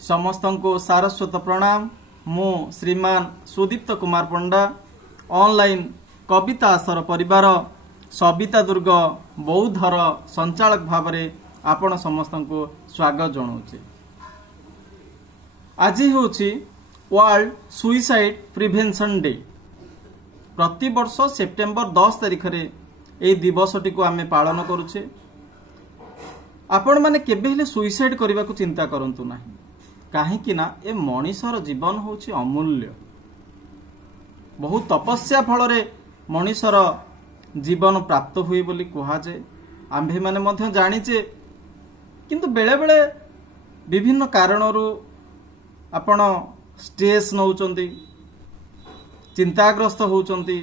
समस्तंको सारस्वत प्रणाम। मु श्रीमान सुदीप्त कुमार पंडा ऑनलाइन कविता आसर परिवार सविता दुर्ग बौद्धर संचालक भाव में आपण समस्तंको स्वागत जनाऊे। आज होछि वर्ल्ड सुइसाइड प्रिवेंशन डे। प्रति वर्ष सेप्टेम्बर 10 तारिख रे ए दिवसटी को आमे पालन करुछे। आपण माने केबे हेले सुइसाइड करबा को चिंता करंतु नाही, काहेकि ना ए मनीषर जीवन होछि अमूल्य। बहुत तपस्या फल रे मनीषर जीवन प्राप्त हुए बोली कहा जाए। आम्भे माने मध्य जानिचे, किंतु बेले बेले विभिन्न कारणरू आपण स्ट्रेस नौचंती, चिंताग्रस्त होउचंती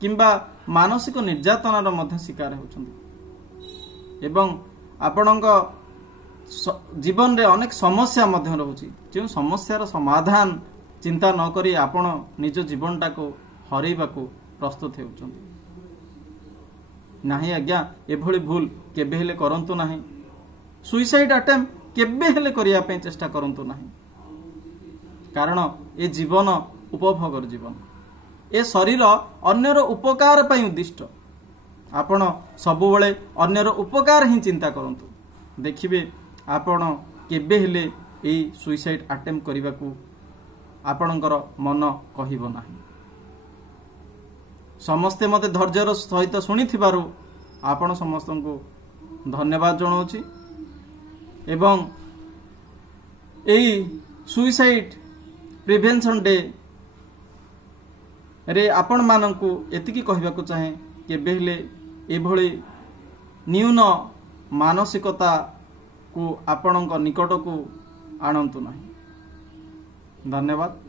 किंबा मानसिक निर्यातनार मध्य शिकार होउचंती एवं आपणक जीवन रे अनेक समस्या मध्य रहुची। जो समस्यार समाधान चिंता न करी आपण निज जीवनटा को हरैबा को प्रस्तुत होउचंती। नाही आज्ञा, एभली भूल केबे हेले करंतु नाही। सुइसाइड अटेम्प्ट केबे हेले करिया पे चेष्टा करंतु नाही, कारण ए जीवन उपभोगर जीवन। ए शरीर अन्यर उपकार पई उद्दिष्ट। आपण सबुबले अन्यर उपकार ही चिंता करंतु, देखिबे आपण केबे हेले ए सुइसाइड अटेम्प्ट करिबा को आपणकर मन कहिबो नाही। समस्ते मते धैर्यर सहित शुणिथिबारु आपण समस्तंको धन्यवाद जणाउछि एवं एई सुइसाइड प्रिवेंशन डे रे आपण माननकु एतिकी कहिबाकू चाहे, केबे हेले एभली न्यून मानसिकता को आपणक निकट को आणंतु नाही। धन्यवाद।